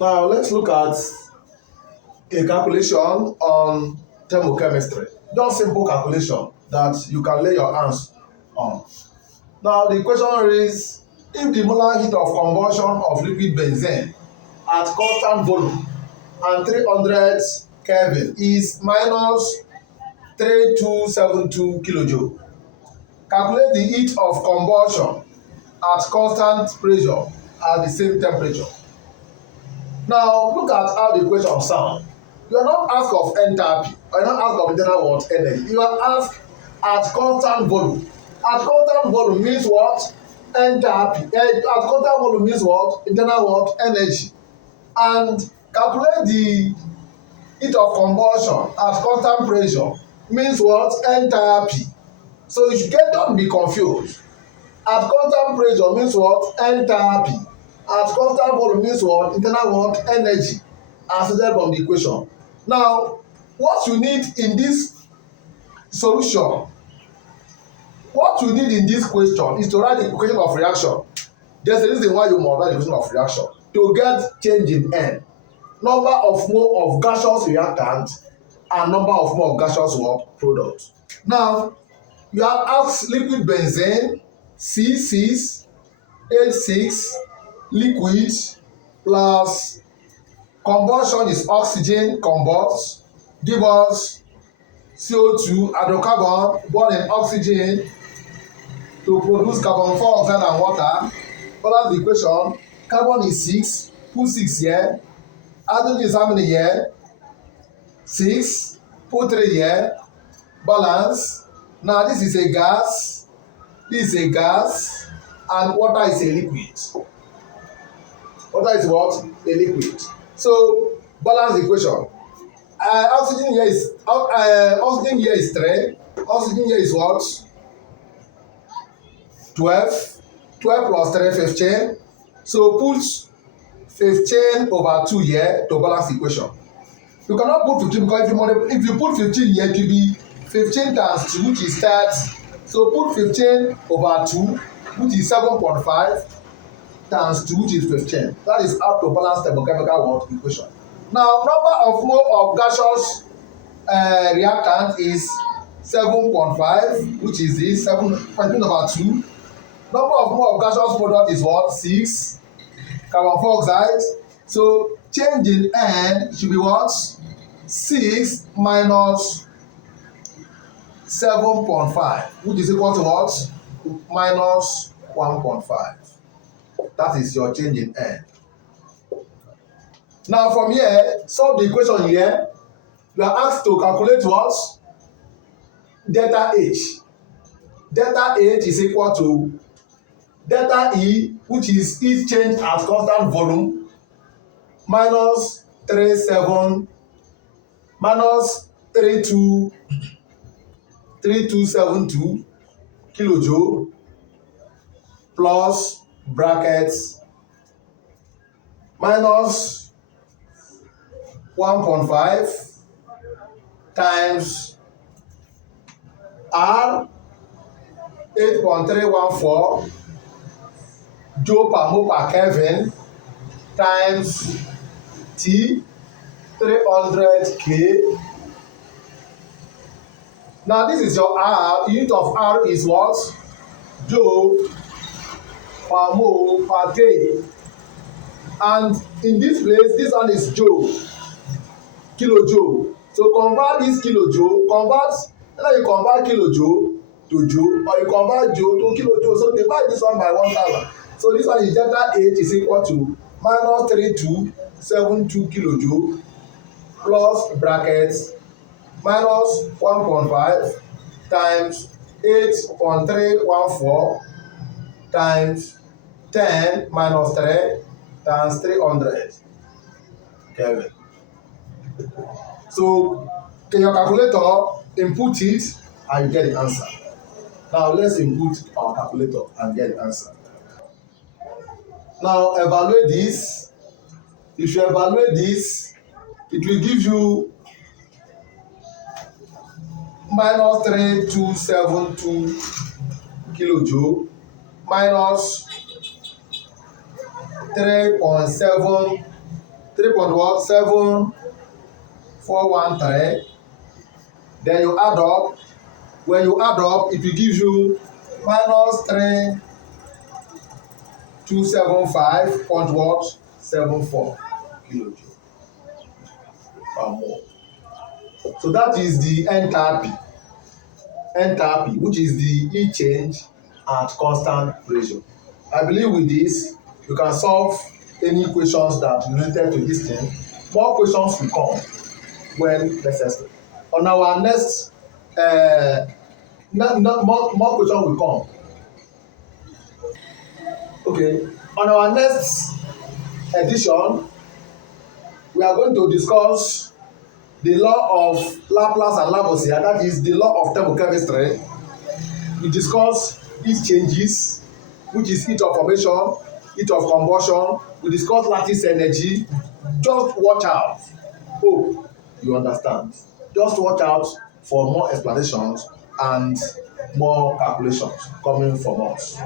Now let's look at a calculation on thermochemistry. Just simple calculation that you can lay your hands on. Now the question is, if the molar heat of combustion of liquid benzene at constant volume and 300 Kelvin is minus 3272 kilojoule, calculate the heat of combustion at constant pressure at the same temperature. Now look at how the question sound. You are not asked of enthalpy, you are not asked of internal what energy. You are asked at constant volume. At constant volume means what? Enthalpy. At constant volume means what? Internal what? Energy. And calculate the heat of combustion at constant pressure means what? Enthalpy. So you should don't be confused. At constant pressure means what? Enthalpy. At constant volume means what? Internal what? Energy. As stated from the equation. Now, what you need in this solution, what you need in this question is to write the equation of reaction. There's a reason why you must write the equation of reaction. To get change in N, number of mole of gaseous reactant and number of mole of gaseous product. Now, you have asked liquid benzene C6H6 liquid plus combustion is oxygen combust, give us CO2 hydrocarbon born in oxygen to produce carbon dioxide and water. Balance the equation. Carbon is 6, put 6 here. Hydrogen is how many here? 6, put 3 here. Balance. Now this is a gas, this is a gas, and water is a liquid. Water is what? A liquid. So balance the equation. Oxygen here is 3. Oxygen here is what? 12. 12 plus 3, 15. So put 15 over 2 here to balance the equation. You cannot put 15 because if you put 15 here, it will be 15 times 2, which is 30. So put 15 over 2, which is 7.5 times 2, which is 15. That is how to balance the thermochemical equation. Now, number of mole of gaseous reactant is 7.5, which is this 7.5 over 2. Number of mole of gaseous product is what? 6. Carbon dioxide. So change in N should be what? 6 minus 7.5, which is equal to what? Minus 1.5. That is your change in N. Now from here, solve the equation here. You are asked to calculate what? Delta H. Delta H is equal to delta E, which is heat change at constant volume, minus 3272 kilojoule plus brackets minus 1.5 times R 8.314 joule per mole per Kelvin times T 300 K. Now this is your R. Unit of R is what? Joule per mole per K. And in this place, this one is joule, kilojoule. So convert this kilojoule, either you convert kilojoule to joule or you convert joule to kilojoule. So divide this one by 1000. So this one is delta H is equal to minus 3272 kilojoule plus brackets minus 1.5 times 8.314 times 10 minus 3 times 300 Kelvin. So in your calculator, input it and you get the answer. Now let's input our calculator and get the answer. Now evaluate this. If you evaluate this, it will give you minus 3272 kilojoule minus 3.7 3.7413. Then you add up. When you add up, it will give you minus 3275.74 kilojoule per mole. So that is the enthalpy, which is the heat change at constant pressure. I believe with this, you can solve any questions that related to this thing. More questions will come when necessary. On our next, more questions will come. Okay. On our next edition, we are going to discuss the law of Laplace and Lavoisier, that is the law of thermochemistry. We discuss heat changes, which is heat of formation, heat of combustion. We discuss lattice energy. Just watch out. Hope you understand. Just watch out for more explanations and more calculations coming from us.